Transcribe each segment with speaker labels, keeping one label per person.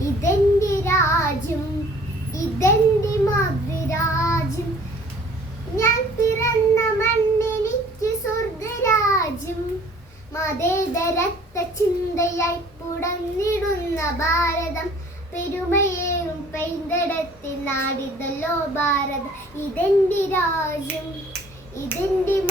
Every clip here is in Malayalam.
Speaker 1: ഇതെന്റെ രാജ്യം ഇതെന്റെ മാതൃരാജ്യം. ഞാൻ പിറന്ന മണ്ണെനിക്ക് സ്വർഗരാജ്യം. മതേതരത്ത ചിന്തയായി പുടന്നിടുന്ന ഭാരതം പെരുമയേയും പൈന്തടത്തിൽ നാടിതല്ലോ ഭാരതം. ഇതെന്റെ രാജ്യം ഇതെന്റെ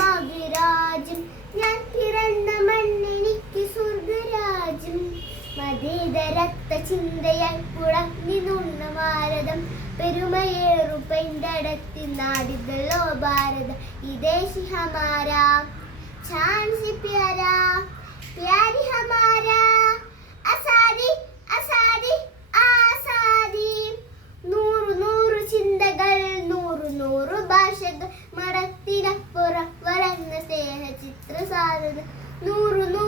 Speaker 1: ചിന്തയാൽ പുളഞ്ഞിനുണ്ണ ഭാരതം പെരുമയേറു പെണ്ടടത്തി നാടിതല്ലോ ഭാരത. ഇദേശി ഹമാരാ ഝാൻസി പ്യാരാ. പ്യാരി ഹമാരാ. അസാദി അസാദി ആസാദി. നൂറു നൂറു ചിന്തകൾ നൂറു നൂറു ഭാഷകൾ മടത്തിനപ്പുറം വളർന്ന സ്നേഹ ചിത്ര സാധന നൂറു നൂറ്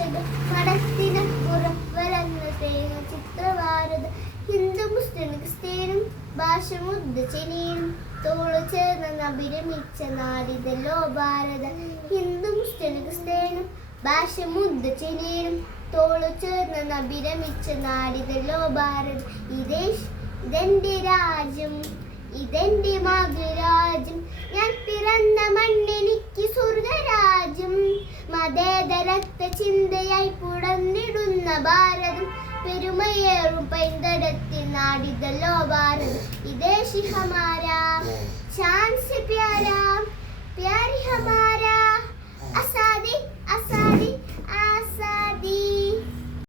Speaker 1: ഭാഷകൾ മടത്തിനപ്പുറം വളർന്ന സ്നേഹ ചിത്രഭാരത ഹിന്ദു മുസ്ലിം ക്രിസ്ത്യനും ഭാഷ മുദ്ദ ചെനിയും. തോളു അഭിരമിച്ച നാടിതല്ലോ ഭാരത ഹിന്ദു മുസ്ലിം ക്രിസ്ത്യനും ഭാഷ അഭിരമിച്ച ഇതെന്റെ രാജ്യം ഇതെന്റെ മാതൃരാജ്യം ഞാൻ പിറന്ന മണ്ണെനിക്ക് സ്വർഗരാജ്യം മതേതരക്ത ചിന്തയായി പുടന്നിടുന്ന ഭാരതം പെരുമയേറും പൈന്തടത്തിൽ നാടിതല്ലോ ഭാരതം. ഇതേ ഹമാരാ